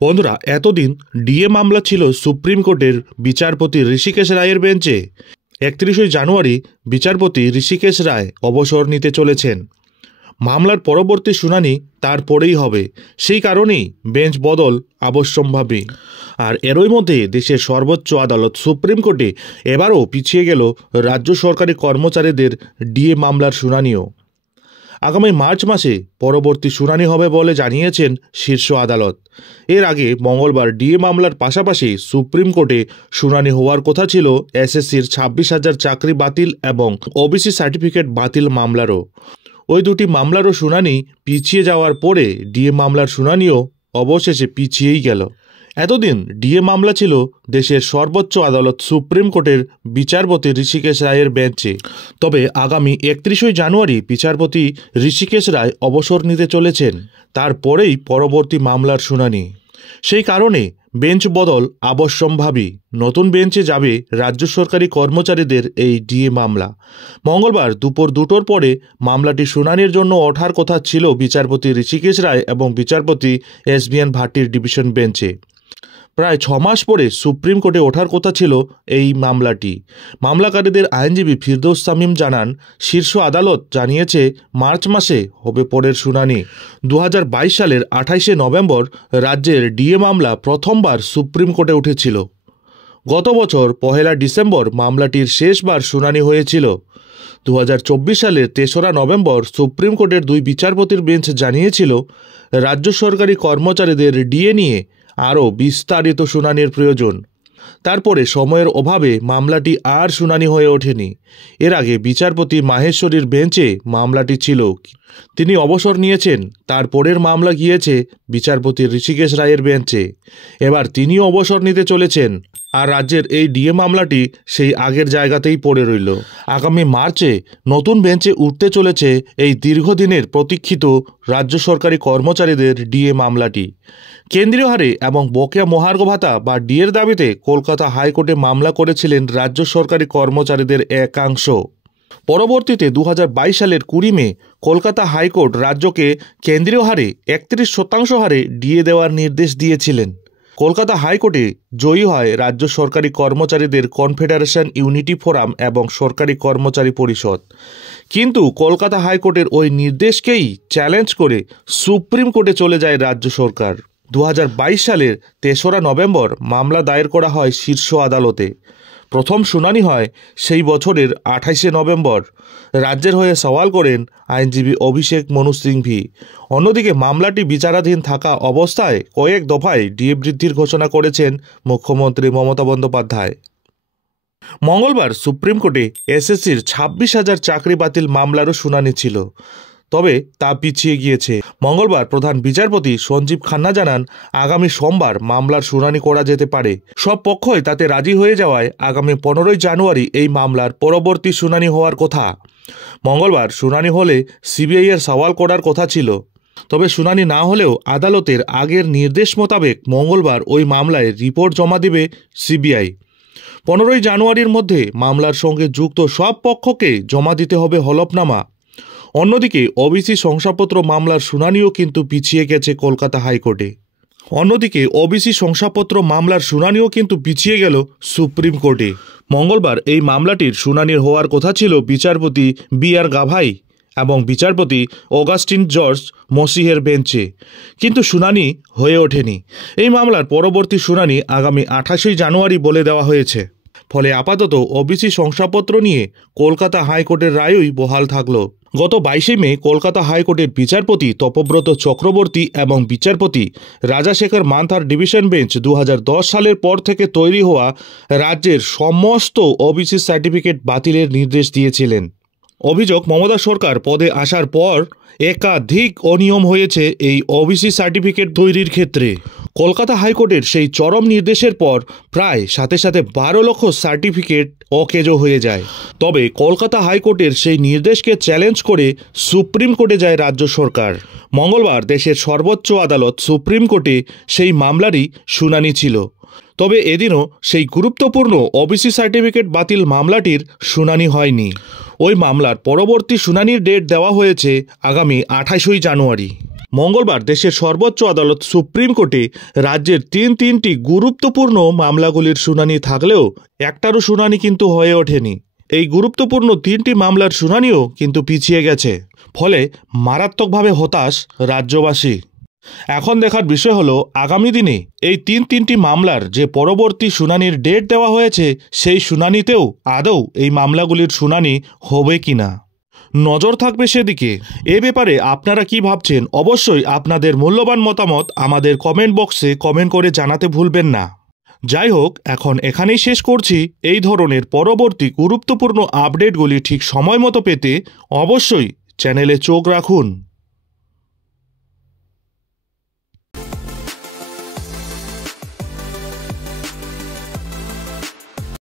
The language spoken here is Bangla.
বন্ধুরা, এতদিন ডিএ মামলা ছিল সুপ্রিম কোর্টের বিচারপতি ঋষিকেশ রায়ের বেঞ্চে। 31শে জানুয়ারি বিচারপতি ঋষিকেশ রায় অবসর নিতে চলেছেন। মামলার পরবর্তী শুনানি তারপরেই হবে, সেই কারণেই বেঞ্চ বদল আবশ্যম্ভাবী। আর এরই মধ্যে দেশের সর্বোচ্চ আদালত সুপ্রিম কোর্টে এবারও পিছিয়ে গেল রাজ্য সরকারি কর্মচারীদের ডিএ মামলার শুনানিও। আগামী মার্চ মাসে পরবর্তী শুনানি হবে বলে জানিয়েছেন শীর্ষ আদালত। এর আগে মঙ্গলবার ডিএ মামলার পাশাপাশি সুপ্রিম কোর্টে শুনানি হওয়ার কথা ছিল এসএসসির 26,000 চাকরি বাতিল এবং ওবিসি সার্টিফিকেট বাতিল মামলারও। ওই দুটি মামলারও শুনানি পিছিয়ে যাওয়ার পরে ডিএ মামলার শুনানিও অবশেষে পিছিয়েই গেল। এতদিন ডিএ মামলা ছিল দেশের সর্বোচ্চ আদালত সুপ্রিম কোর্টের বিচারপতি ঋষিকেশ রায়ের বেঞ্চে। তবে আগামী 31শে জানুয়ারি বিচারপতি ঋষিকেশ রায় অবসর নিতে চলেছেন, তারপরেই পরবর্তী মামলার শুনানি। সেই কারণে বেঞ্চ বদল আবশ্যম্ভাবী। নতুন বেঞ্চে যাবে রাজ্য সরকারি কর্মচারীদের এই ডিএ মামলা। মঙ্গলবার দুপুর 2টোর পরে মামলাটি শুনানির জন্য ওঠার কথা ছিল বিচারপতি ঋষিকেশ রায় এবং বিচারপতি এসবিএন ভাটির ডিভিশন বেঞ্চে। প্রায় 6 মাস পরে সুপ্রিম কোর্টে ওঠার কথা ছিল এই মামলাটি। মামলাকারীদের আইনজীবী ফিরদৌস তামিম জানান, শীর্ষ আদালত জানিয়েছে মার্চ মাসে হবে পরের শুনানি। 2022 সালের 28শে নভেম্বর রাজ্যের ডিএ মামলা প্রথমবার সুপ্রিম কোর্টে উঠেছিল। গত বছর 1 ডিসেম্বর মামলাটির শেষবার শুনানি হয়েছিল। 2024 সালের 3রা নভেম্বর সুপ্রিম কোর্টের 2 বিচারপতির বেঞ্চ জানিয়েছিল রাজ্য সরকারি কর্মচারীদের ডিএ নিয়ে আরও বিস্তারিত শুনানির প্রয়োজন। তারপরে সময়ের অভাবে মামলাটি আর শুনানি হয়ে ওঠেনি। এর আগে বিচারপতি মাহেশ্বরীর বেঞ্চে মামলাটি ছিল, তিনি অবসর নিয়েছেন। তারপরের মামলা গিয়েছে বিচারপতি ঋষিকেশ রায়ের বেঞ্চে। এবার তিনিও অবসর নিতে চলেছেন, আর রাজ্যের এই ডিএ মামলাটি সেই আগের জায়গাতেই পড়ে রইল। আগামী মার্চে নতুন বেঞ্চে উঠতে চলেছে এই দীর্ঘদিনের প্রতীক্ষিত রাজ্য সরকারি কর্মচারীদের ডিএ মামলাটি। কেন্দ্রীয় হারে এবং বকেয়া মহার্ঘ ভাতা বা ডিএর দাবিতে কলকাতা হাইকোর্টে মামলা করেছিলেন রাজ্য সরকারি কর্মচারীদের একাংশ। পরবর্তীতে 2022 সালের 20 মে কলকাতা হাইকোর্ট রাজ্যকে কেন্দ্রীয় হারে 31% হারে ডিএ দেওয়ার নির্দেশ দিয়েছিলেন। কলকাতা হাইকোর্টে জয়ী হয় রাজ্য সরকারি কর্মচারীদের কনফেডারেশন ইউনিটি ফোরাম এবং সরকারি কর্মচারী পরিষদ। কিন্তু কলকাতা হাইকোর্টের ওই নির্দেশকেই চ্যালেঞ্জ করে সুপ্রিম কোর্টে চলে যায় রাজ্য সরকার। 2022 সালের 3রা নভেম্বর মামলা দায়ের করা হয় শীর্ষ আদালতে। প্রথম শুনানি হয় সেই বছরের 28শে নভেম্বর। রাজ্যের হয়ে সওয়াল করেন আইনজীবী অভিষেক মনু সিংভি। অন্যদিকে মামলাটি বিচারাধীন থাকা অবস্থায় কয়েক দফায় ডিএ বৃদ্ধির ঘোষণা করেছেন মুখ্যমন্ত্রী মমতা বন্দ্যোপাধ্যায়। মঙ্গলবার সুপ্রিম কোর্টে এসএসসির 26,000 চাকরি বাতিল মামলারও শুনানি ছিল, তবে তা পিছিয়ে গিয়েছে। মঙ্গলবার প্রধান বিচারপতি সঞ্জীব খান্না জানান, আগামী সোমবার মামলার শুনানি করা যেতে পারে। সব পক্ষই তাতে রাজি হয়ে যাওয়ায় আগামী 15 জানুয়ারি এই মামলার পরবর্তী শুনানি হওয়ার কথা। মঙ্গলবার শুনানি হলে সিবিআই এর সওয়াল করার কথা ছিল, তবে শুনানি না হলেও আদালতের আগের নির্দেশ মোতাবেক মঙ্গলবার ওই মামলায় রিপোর্ট জমা দেবে সিবিআই। 15 জানুয়ারির মধ্যে মামলার সঙ্গে যুক্ত সব পক্ষকে জমা দিতে হবে হলফনামা। অন্যদিকে ওবিসি শংসাপত্র মামলার শুনানিও কিন্তু পিছিয়ে গেছে কলকাতা গেল সুপ্রিম কোর্টে। মঙ্গলবার এই মামলাটির শুনানির হওয়ার কথা ছিল বিচারপতি BR গাভাই এবং বিচারপতি অগাস্টিন জর্জ মসিহের বেঞ্চে, কিন্তু শুনানি হয়ে ওঠেনি। এই মামলার পরবর্তী শুনানি আগামী 28শে জানুয়ারি বলে দেওয়া হয়েছে। ফলে আপাতত ওবিসি শংসাপত্র নিয়ে কলকাতা হাইকোর্টের রায়ই বহাল থাকল। গত 22শে মে কলকাতা হাইকোর্টের বিচারপতি তপব্রত চক্রবর্তী এবং বিচারপতি রাজাশেখর মান্থার ডিভিশন বেঞ্চ 2010 সালের পর থেকে তৈরি হওয়া রাজ্যের সমস্ত ওবিসি সার্টিফিকেট বাতিলের নির্দেশ দিয়েছিলেন। অভিযোগ, মমতা সরকার পদে আসার পর একাধিক অনিয়ম হয়েছে এই ওবিসি সার্টিফিকেট তৈরির ক্ষেত্রে। কলকাতা হাইকোর্টের সেই চরম নির্দেশের পর প্রায় সাথে 12 লক্ষ সার্টিফিকেট অকেজো হয়ে যায়। তবে কলকাতা হাইকোর্টের সেই নির্দেশকে চ্যালেঞ্জ করে সুপ্রিম কোর্টে যায় রাজ্য সরকার। মঙ্গলবার দেশের সর্বোচ্চ আদালত সুপ্রিম কোর্টে সেই মামলারই শুনানি ছিল। তবে এদিনও সেই গুরুত্বপূর্ণ ওবিসি সার্টিফিকেট বাতিল মামলাটির শুনানি হয়নি। ওই মামলার পরবর্তী শুনানির ডেট দেওয়া হয়েছে আগামী 28 জানুয়ারি। মঙ্গলবার দেশের সর্বোচ্চ আদালত সুপ্রিম কোর্টে রাজ্যের তিনটি গুরুত্বপূর্ণ মামলাগুলির শুনানি থাকলেও একটারও শুনানি কিন্তু হয়ে ওঠেনি। এই গুরুত্বপূর্ণ 3টি মামলার শুনানিও কিন্তু পিছিয়ে গেছে, ফলে মারাত্মকভাবে হতাশ রাজ্যবাসী। এখন দেখার বিষয় হলো আগামী দিনে এই তিনটি মামলার যে পরবর্তী শুনানির ডেট দেওয়া হয়েছে সেই শুনানিতেও আদৌ এই মামলাগুলির শুনানি হবে কিনা, নজর থাকবে সেদিকে। এ ব্যাপারে আপনারা কি ভাবছেন অবশ্যই আপনাদের মূল্যবান মতামত আমাদের কমেন্ট বক্সে কমেন্ট করে জানাতে ভুলবেন না। যাই হোক, এখন এখানেই শেষ করছি। এই ধরনের পরবর্তী গুরুত্বপূর্ণ আপডেটগুলি ঠিক সময় মতো পেতে অবশ্যই চ্যানেলে চোখ রাখুন।